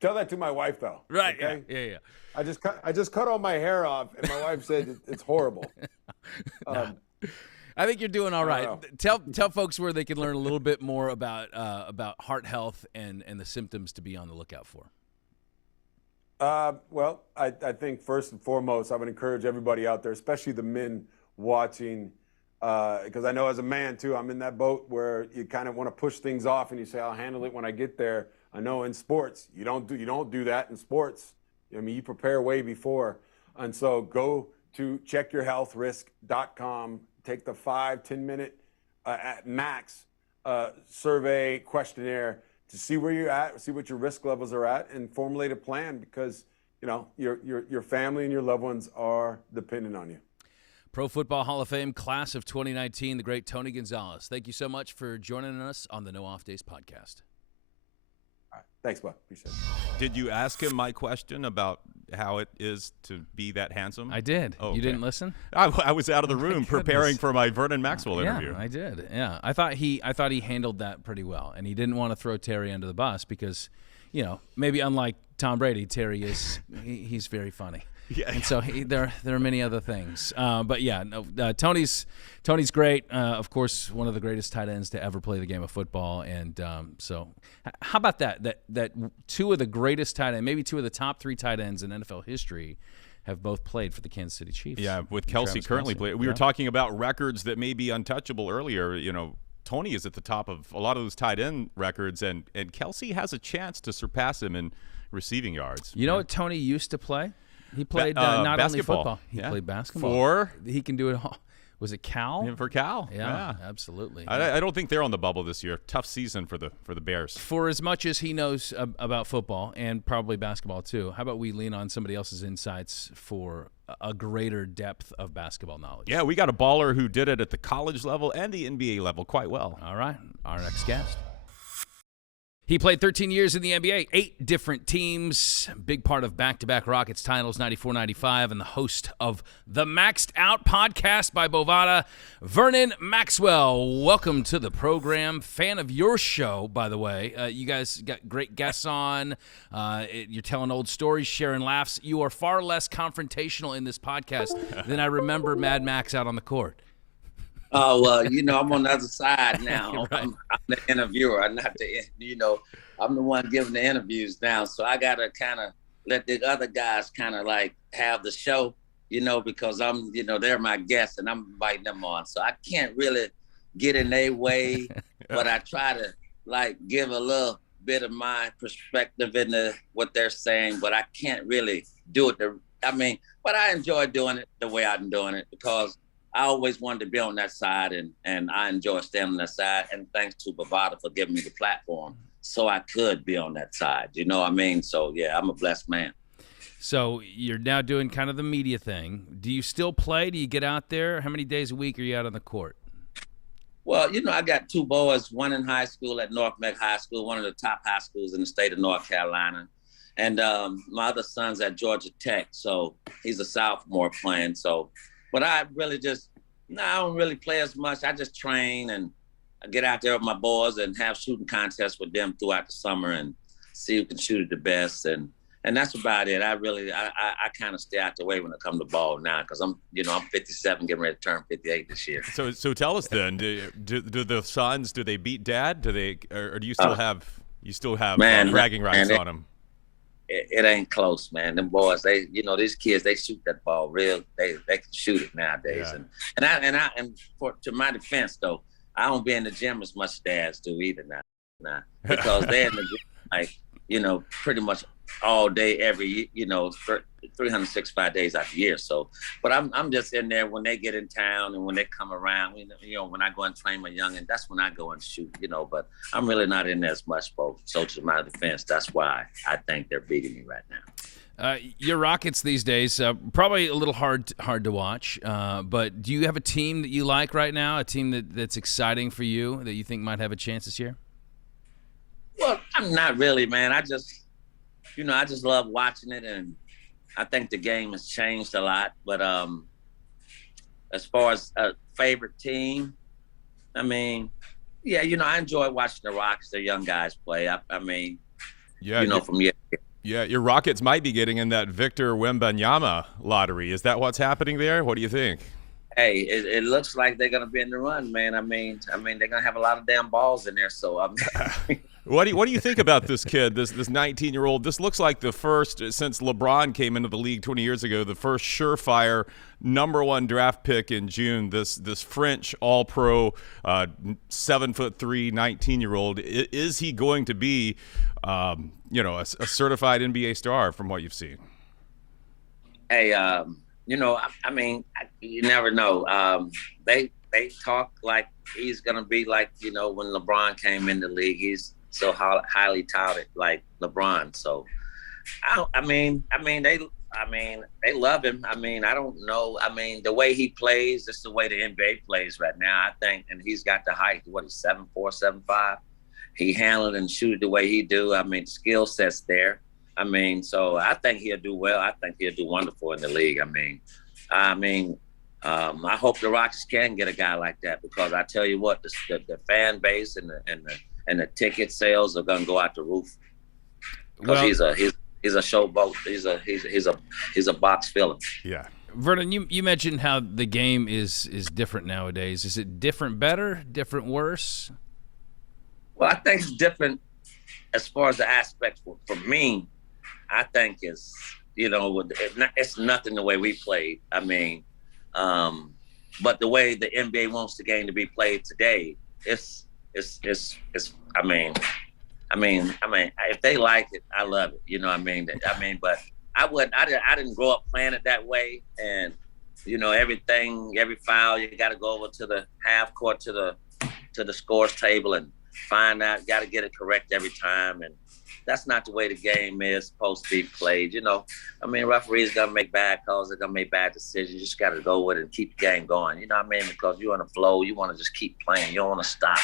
Tell that to my wife though. Right. Okay? Yeah. I just cut all my hair off, and my wife said it's horrible. I think you're doing all right. Tell folks where they can learn a little bit more about heart health and the symptoms to be on the lookout for. Well, I think first and foremost, I would encourage everybody out there, especially the men watching, because I know as a man too, I'm in that boat where you kind of want to push things off and you say, I'll handle it when I get there. I know in sports, you don't do that in sports. I mean, you prepare way before. And so go to checkyourhealthrisk.com, take the 5-10 minute at max survey questionnaire to see where you're at, see what your risk levels are at, and formulate a plan because, your family and your loved ones are dependent on you. Pro Football Hall of Fame class of 2019, the great Tony Gonzalez. Thank you so much for joining us on the No Off Days podcast. All right. Thanks, bud. Appreciate it. Did you ask him my question about how it is to be that handsome? I did. Oh, You didn't listen? I was out of the room preparing for my Vernon Maxwell interview. Yeah, I did. Yeah, I thought he handled that pretty well, and he didn't want to throw Terry under the bus because, maybe unlike Tom Brady, Terry he's very funny. Yeah. And so there are many other things. But yeah, no, Tony's great. Of course, one of the greatest tight ends to ever play the game of football. And so how about that two of the greatest tight ends, maybe two of the top three tight ends in NFL history have both played for the Kansas City Chiefs. Yeah, with Kelsey currently playing. We were talking about records that may be untouchable earlier. Tony is at the top of a lot of those tight end records, and Kelsey has a chance to surpass him in receiving yards. You know what Tony used to play? He played not basketball. only football. He played basketball. He can do it all. Was it Cal? For Cal. Yeah, absolutely. I don't think they're on the bubble this year. Tough season for the Bears. For as much as he knows about football and probably basketball too, how about we lean on somebody else's insights for a greater depth of basketball knowledge? Yeah, we got a baller who did it at the college level and the NBA level quite well. All right, our next guest. He played 13 years in the NBA, 8 different teams, big part of back-to-back Rockets titles, 94-95, and the host of the Maxed Out podcast by Bovada, Vernon Maxwell. Welcome to the program. Fan of your show, by the way. You guys got great guests on. You're telling old stories, sharing laughs. You are far less confrontational in this podcast than I remember Mad Max out on the court. Oh, well, I'm on the other side now. Right. I'm the interviewer. I'm not I'm the one giving the interviews now. So I got to kind of let the other guys kind of like have the show, because I'm, they're my guests and I'm inviting them on. So I can't really get in their way, but I try to like give a little bit of my perspective into what they're saying, but I can't really do it. But I enjoy doing it the way I'm doing it because I always wanted to be on that side, and I enjoy standing on that side. And thanks to Bovada for giving me the platform so I could be on that side. You know what I mean? So, yeah, I'm a blessed man. So you're now doing kind of the media thing. Do you still play? Do you get out there? How many days a week are you out on the court? Well, I got 2 boys, one in high school at North Meck High School, one of the top high schools in the state of North Carolina. And my other son's at Georgia Tech, so he's a sophomore playing. But I really I don't really play as much. I just train and I get out there with my boys and have shooting contests with them throughout the summer and see who can shoot it the best. And that's about it. I kind of stay out the way when it comes to ball now because I'm 57, getting ready to turn 58 this year. So tell us then, do the sons, do they beat dad? Do they, or do you still have bragging rights on them? It ain't close, man. Them boys, these kids, they shoot that ball real. They can shoot it nowadays. Yeah. To my defense though, I don't be in the gym as much as dads do either now, because they're in the gym pretty much all day, 365 days out the year. So, but I'm just in there when they get in town and when they come around, when I go and train my youngin', that's when I go and shoot, but I'm really not in there as much, folks. So to my defense, that's why I think they're beating me right now. Your Rockets these days, probably a little hard to watch, but do you have a team that you like right now, a team that's exciting for you, that you think might have a chance this year? Well, I'm not really, man. I just love watching it, and I think the game has changed a lot. But as far as a favorite team, I enjoy watching the Rockets, the young guys play. From year. Yeah, your Rockets might be getting in that Victor Wembanyama lottery. Is that what's happening there? What do you think? Hey, it looks like they're gonna be in the run, man. They're gonna have a lot of damn balls in there. So What do you think about this kid, this 19-year-old? This looks like the first, since LeBron came into the league 20 years ago, the first surefire #1 draft pick in June. This French All-Pro, 7'3", 19-year-old. Is he going to be, a certified NBA star from what you've seen? Hey, you never know. They talk like he's gonna be like when LeBron came in the league. He's so highly touted like LeBron. So, they love him. I don't know. The way he plays, it's the way the NBA plays right now. I think, and he's got the height. What, he's 7'4", 7'5". He handled and shoot the way he do. Skill set's there. So I think he'll do well. I think he'll do wonderful in the league. I hope the Rockets can get a guy like that because I tell you what, the fan base and the ticket sales are gonna go out the roof because he's a showboat. He's a box filler. Yeah. Vernon, you mentioned how the game is different nowadays. Is it different better, different worse? Well, I think it's different as far as the aspects. For me, I think it's nothing the way we played. But the way the NBA wants the game to be played today, if they like it, I love it. But I didn't grow up playing it that way. And, you know, every foul, you got to go over to the half court, to the scores table and find out, got to get it correct every time. And that's not the way the game is supposed to be played. You know, I mean, referees going to make bad calls. They're going to make bad decisions. You just got to go with it and keep the game going. You know what I mean? Because you're on a flow. You want to just keep playing. You don't want to stop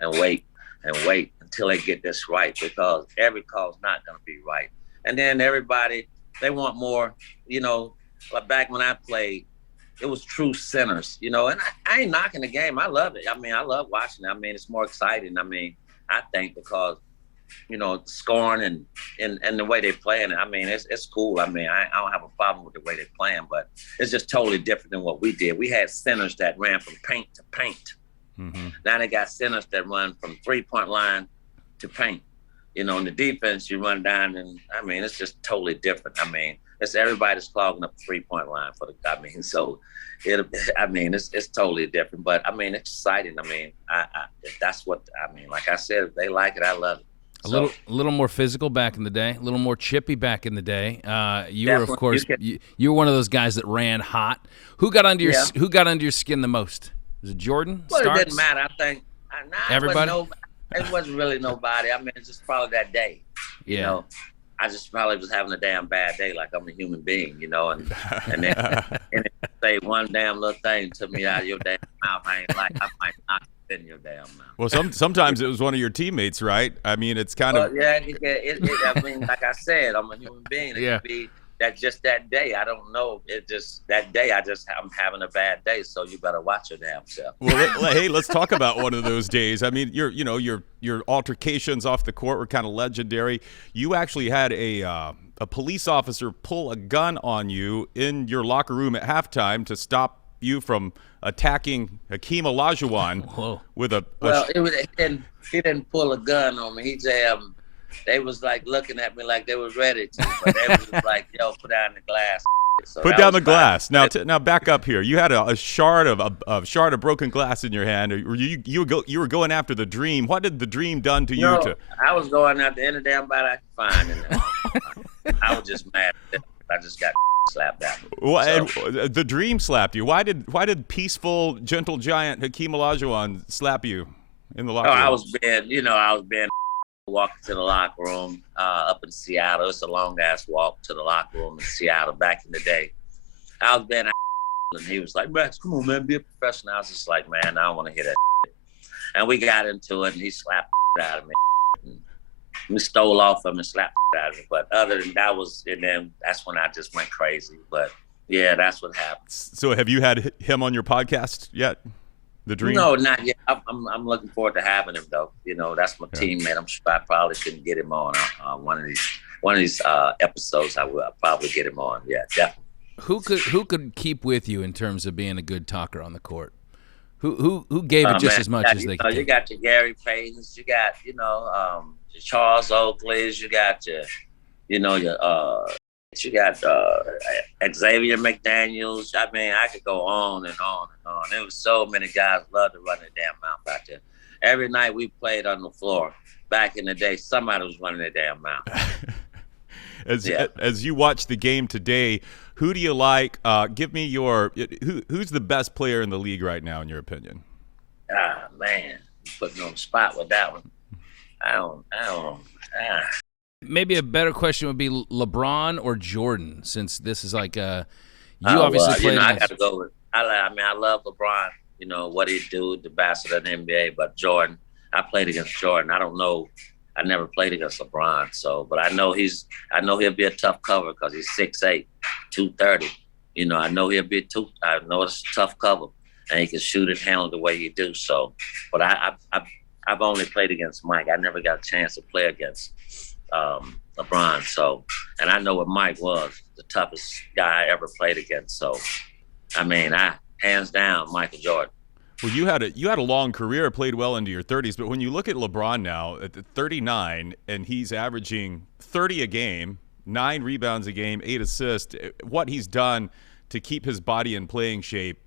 and wait until they get this right, because every call is not going to be right. And then everybody, they want more, you know, like back when I played, it was true centers, you know, and I ain't knocking the game. I love it. I mean, I love watching it. I mean, it's more exciting. I mean, I think because, you know, scoring and the way they playing it, I mean, it's cool. I mean, I don't have a problem with the way they're playing, but it's just totally different than what we did. We had centers that ran from paint to paint. Mm-hmm. Now they got centers that run from 3-point line to paint. You know, in the defense, you run down, and I mean, it's just totally different. I mean, it's everybody's clogging up the 3-point line for the. I mean, so it's totally different. But I mean, it's exciting. I mean, if that's what I mean. Like I said, if they like it, I love it. A little more physical back in the day, a little more chippy back in the day. You were, of course, you were one of those guys that ran hot. Who got under your skin the most? Was it Jordan? Well, Starks? it didn't matter. I think everybody. It wasn't really nobody. I mean, it's just probably that day. You know, I just probably was having a damn bad day, like I'm a human being, you know, and then and say one damn little thing took me out of your damn mouth. I might knock it in your damn mouth. Well, sometimes it was one of your teammates, right? I mean, it's kind of. Yeah, I mean, like I said, I'm a human being. It could be that day. I don't know. It just that day. I'm having a bad day. So you better watch your damn self. Well, hey, let's talk about one of those days. I mean, your altercations off the court were kind of legendary. You actually had a police officer pull a gun on you in your locker room at halftime to stop you from attacking Hakeem Olajuwon with a. Well, he didn't pull a gun on me. He they was like looking at me like they was ready to, but they was like, "Yo, put down the glass." So put down the glass. Now back up here. You had a shard of broken glass in your hand. You were going after the Dream. What did the Dream done to you? I was going after any damn body I could find in there. I was just mad. I just got slapped out. Well, the Dream slapped you. Why did peaceful, gentle giant Hakeem Olajuwon slap you in the locker room? I was being walking to the locker room up in Seattle. It's a long ass walk to the locker room in Seattle back in the day. I was being and he was like, "Max, come on, man, be a professional." I was just like, "Man, I don't want to hear that shit." And we got into it, and he slapped out of me. And we stole off him and slapped out of me. But other than that and then that's when I just went crazy. But yeah, that's what happened. So have you had him on your podcast yet? The Dream? No, not yet. I'm looking forward to having him though. You know, that's my teammate. I'm sure I probably shouldn't get him on one of these episodes. I'll probably get him on. Yeah, definitely. Who could keep with you in terms of being a good talker on the court? Who gave it just as much as they could? You got your Gary Paytons. You got your Charles Oakleys. You got your you got Xavier McDaniels. I mean, I could go on and on and on. There was so many guys love to run their damn mouth out there. Every night we played on the floor. Back in the day, somebody was running their damn mouth. As you watch the game today, who do you like? Give me who's the best player in the league right now, in your opinion? Ah, man, you put me on the spot with that one. I don't. Maybe a better question would be LeBron or Jordan, since this is like obviously played. I got to go with. I love LeBron. You know what he do, the ambassador of the NBA. But Jordan, I played against Jordan. I don't know. I never played against LeBron, but I know he'll be a tough cover because he's 6'8", 230. You know, I know he'll be I know it's a tough cover, and he can shoot and handle the way he do. So, but I've only played against Mike. I never got a chance to play against LeBron. So, and I know what Mike was, the toughest guy I ever played against. So, I mean, hands down, Michael Jordan. Well, you had a long career, played well into your 30s, but when you look at LeBron now at 39, and he's averaging 30 a game, 9 rebounds a game, 8 assists, what he's done to keep his body in playing shape,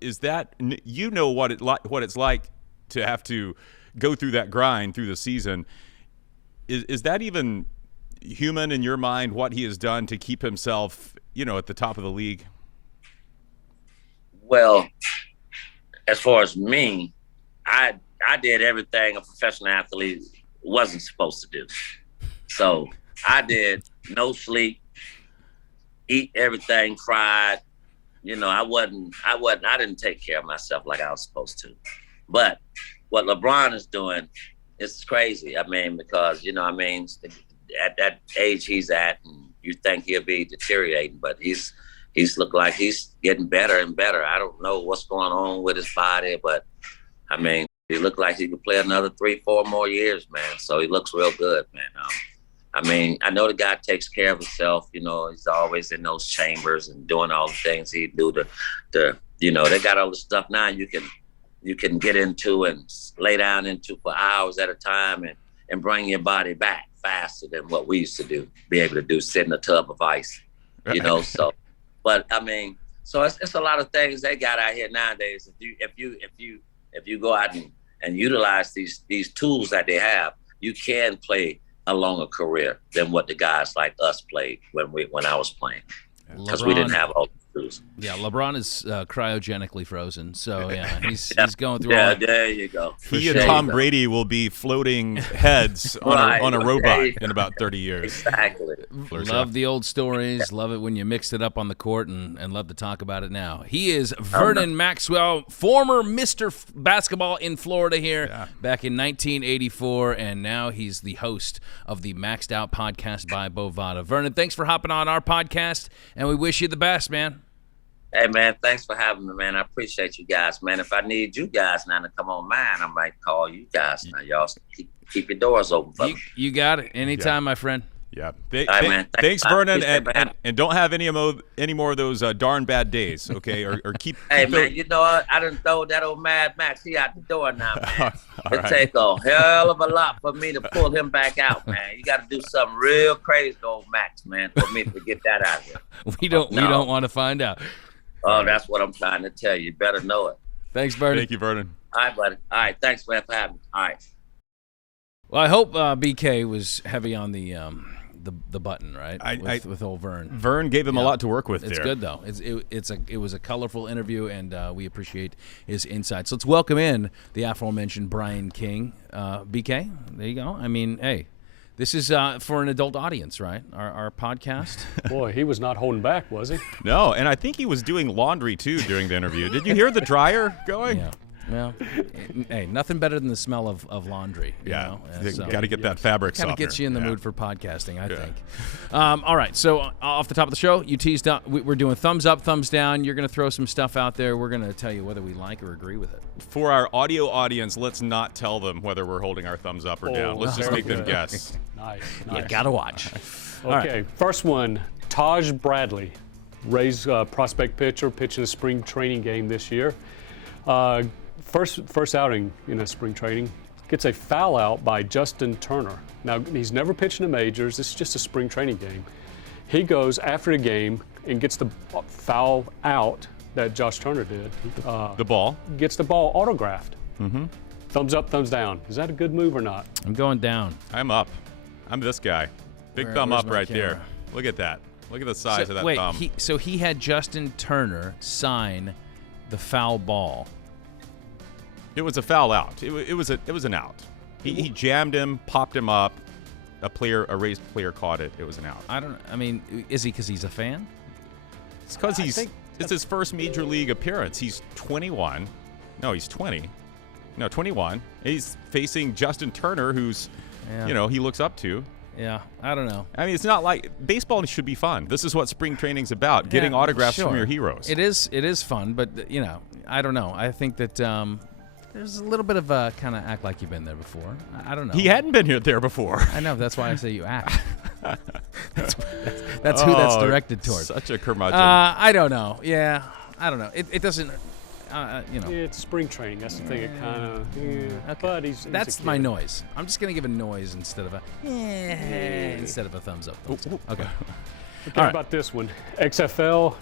is that, you know what it's like to have to go through that grind through the season. Is that even human in your mind what he has done to keep himself, at the top of the league? Well, as far as me, I did everything a professional athlete wasn't supposed to do. So I did no sleep, eat everything fried. I didn't take care of myself like I was supposed to. But what LeBron is doing is crazy. I mean, because, at that age he's at, and you think he'll be deteriorating, but he's looked like he's getting better and better. I don't know what's going on with his body, but I mean, he looked like he could play another 3-4 more years, man. So he looks real good, man. I know the guy takes care of himself. He's always in those chambers and doing all the things he do they got all the stuff now you can get into and lay down into for hours at a time and bring your body back faster than what we used to do, be able to do, sit in a tub of ice, so. But so it's a lot of things they got out here nowadays. If you go out and utilize these tools that they have, you can play a longer career than what the guys like us played when I was playing, because we didn't have all the tools. Yeah, LeBron is cryogenically frozen, so he's going through. Yeah, there you go. He and Tom Brady will be floating heads on a robot in about 30 years. Exactly. Love the old stories. Love it when you mixed it up on the court, and love to talk about it now. He is Vernon Maxwell, former Mr. Basketball in Florida here back in 1984, and now he's the host of the Maxed Out podcast by Bovada. Vernon, thanks for hopping on our podcast, and we wish you the best, man. Hey, man, thanks for having me, man. I appreciate you guys, man. If I need you guys now to come on mine, I might call you guys now. Y'all keep your doors open for me. You got it. Anytime, my friend. Yeah. All right, man. Thanks, Vernon, and don't have any more of those darn bad days, okay? Or keep. Hey, man, you know what? I done throw that old Mad Max. He out the door now, man. It take a hell of a lot for me to pull him back out, man. You got to do something real crazy to old Max, man, for me to get that out here. We don't want to find out. Oh, that's what I'm trying to tell you. You better know it. Thanks, Vernon. Thank you, Vernon. All right, buddy. All right, thanks for having me. All right. Well, I hope BK was heavy on the button, right? With old Vern. Vern gave him a lot to work with. It's there. good though. It was a colorful interview, and we appreciate his insights. Let's welcome in the aforementioned Brian King. BK, there you go. I mean, hey. This is for an adult audience, right? Our podcast. Boy, he was not holding back, was he? No, and I think he was doing laundry, too, during the interview. Did you hear the dryer going? Yeah. Well, hey, nothing better than the smell of laundry. Yeah. You know? Got to get that fabric softener. Kind of gets you in the mood for podcasting, I think. All right, so off the top of the show, you teased up. We're doing thumbs up, thumbs down. You're going to throw some stuff out there. We're going to tell you whether we like or agree with it. For our audio audience, let's not tell them whether we're holding our thumbs up or down. Let's just make them guess. Nice. You got to watch. Okay, first one, Taj Bradley, Rays prospect pitcher, pitching a spring training game this year. First outing in a spring training, gets a foul out by Justin Turner. Now, he's never pitched in the majors. This is just a spring training game. He goes after the game and gets the foul out that Josh Turner did. The ball? Gets the ball autographed. Mm-hmm. Thumbs up, thumbs down. Is that a good move or not? I'm going down. I'm up. I'm this guy. Big thumb up right there. Look at that. Look at the size of that thumb. So he had Justin Turner sign the foul ball. It was a foul out. It was an out. He jammed him, popped him up. A Rays player caught it. It was an out. I mean, is he because he's a fan? It's because it's his first major league appearance. He's 21. No, he's 20. No, 21. He's facing Justin Turner, who's, he looks up to. Yeah, I don't know. I mean, it's not like baseball should be fun. This is what spring training's about: getting autographs from your heroes. It is fun, but I don't know. I think that there's a little bit of a kind of act like you've been there before. I don't know. He hadn't been there before. I know. That's why I say you act. that's who that's directed towards. Such a curmudgeon. I don't know. Yeah, I don't know. It doesn't. It's spring training. That's the thing. It kind of. Okay. But he's that's my noise. I'm just gonna give a noise instead of a instead of a thumbs up. Thumbs down. Okay. How about this one? XFL.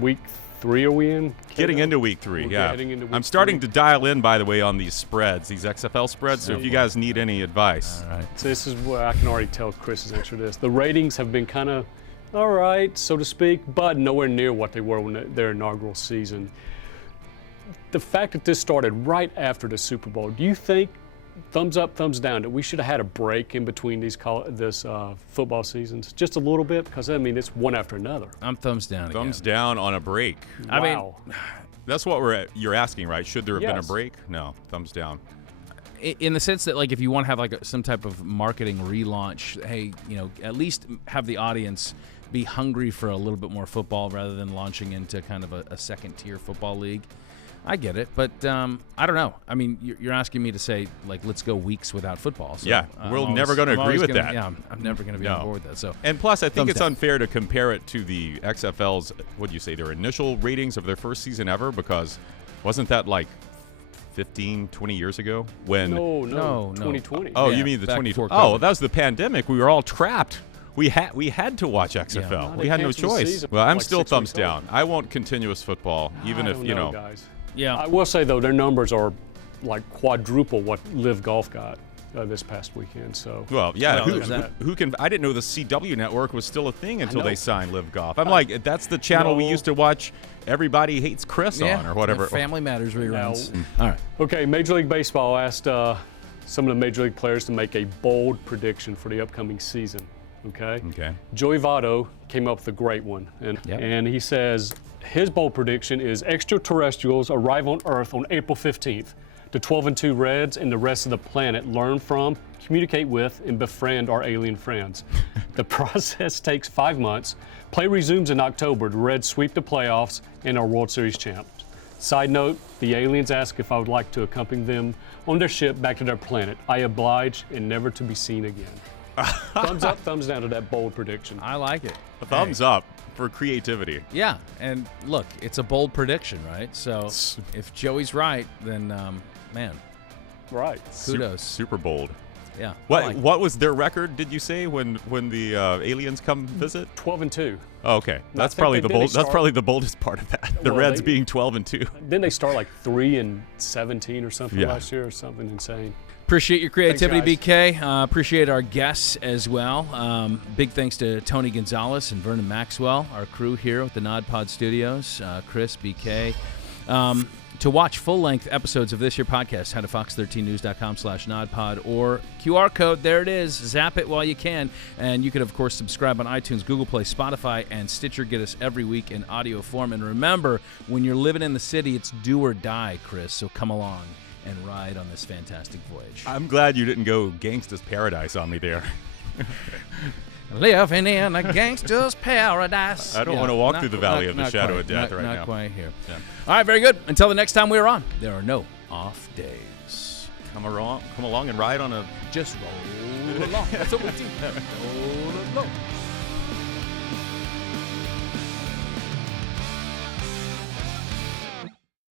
Week 3 are we in? Getting into week 3, We're yeah. getting into week I'm starting 3. to dial in, by the way, on these spreads, these XFL spreads. So if you guys need any advice. All right. So this is where I can already tell Chris's answer to this. The ratings have been kind of all right, so to speak, but nowhere near what they were when their inaugural season. The fact that this started right after the Super Bowl, do you think, thumbs up, thumbs down, that we should have had a break in between this football seasons? Just a little bit? Because, I mean, it's one after another. I'm thumbs down again. Thumbs down on a break. I mean, Wow. That's what you're asking, right? Should there have been a Yes. break? No, thumbs down. in the sense that, like, if you want to have like some type of marketing relaunch, hey, at least have the audience be hungry for a little bit more football rather than launching into kind of a second-tier football league. I get it, but I don't know. I mean, you're asking me to say, like, let's go weeks without football. So Yeah, we're never going to agree with that. Yeah, I'm never going to be on board with that. So, and plus, I think it's down. unfair to compare it to the XFL's, what do you say, their initial ratings of their first season ever, because wasn't that like 15, 20 years ago? When No. 2020. Oh, Yeah, you mean the back 20? before Oh, COVID. that was the pandemic. We were all trapped. We had to watch XFL. Yeah. We had no canceled the choice. season Well, I'm like still 6 thumbs weeks down. I want continuous football, even I if don't guys. yeah. I will say, though, their numbers are like quadruple what Live Golf got this past weekend. So Well, yeah. Well, there's that. Who can? I didn't know the CW network was still a thing until know. they signed Live Golf. I'm like, that's the channel we No. used to watch Everybody Hates Chris on or whatever. Family Matters reruns. No. All right. Okay, Major League Baseball asked some of the Major League players to make a bold prediction for the upcoming season. Okay. Okay. Joey Votto came up with a great one, and he says his bold prediction is extraterrestrials arrive on Earth on April 15th. The 12-2 Reds and the rest of the planet learn from, communicate with, and befriend our alien friends. The process takes 5 months. Play resumes in October. The Reds sweep the playoffs and are World Series champs. Side note, the aliens ask if I would like to accompany them on their ship back to their planet. I oblige and never to be seen again. Thumbs up, thumbs down to that bold prediction. I like it. A thumbs up for creativity. Yeah, and look, it's a bold prediction, right? So if Joey's right, then man, Right. kudos. Super bold. Yeah. What was their record? Did you say when the aliens come visit? 12-2. Oh, okay, that's think probably they the did. They bold. That's start- probably the boldest part of that. The Well, Reds they- being 12-2. Didn't they start like 3-17 or something Yeah. last year or something insane? Appreciate your creativity, Thanks, BK. Appreciate our guests as well. Big thanks to Tony Gonzalez and Vernon Maxwell, our crew here at the NODPOD Studios. Chris, BK. To watch full-length episodes of this here podcast, head to fox13news.com/NODPOD or QR code. There it is. Zap it while you can. And you can, of course, subscribe on iTunes, Google Play, Spotify, and Stitcher. Get us every week in audio form. And remember, when you're living in the city, it's do or die, Chris. So come along and ride on this fantastic voyage. I'm glad you didn't go Gangsta's Paradise on me there. Living in a gangster's paradise. I don't want to walk through the valley of the shadow of death right now. Not quite here. Yeah. All right, very good. Until the next time we're on, there are no off days. Come along and ride on a Just roll along. That's what we do. Roll along.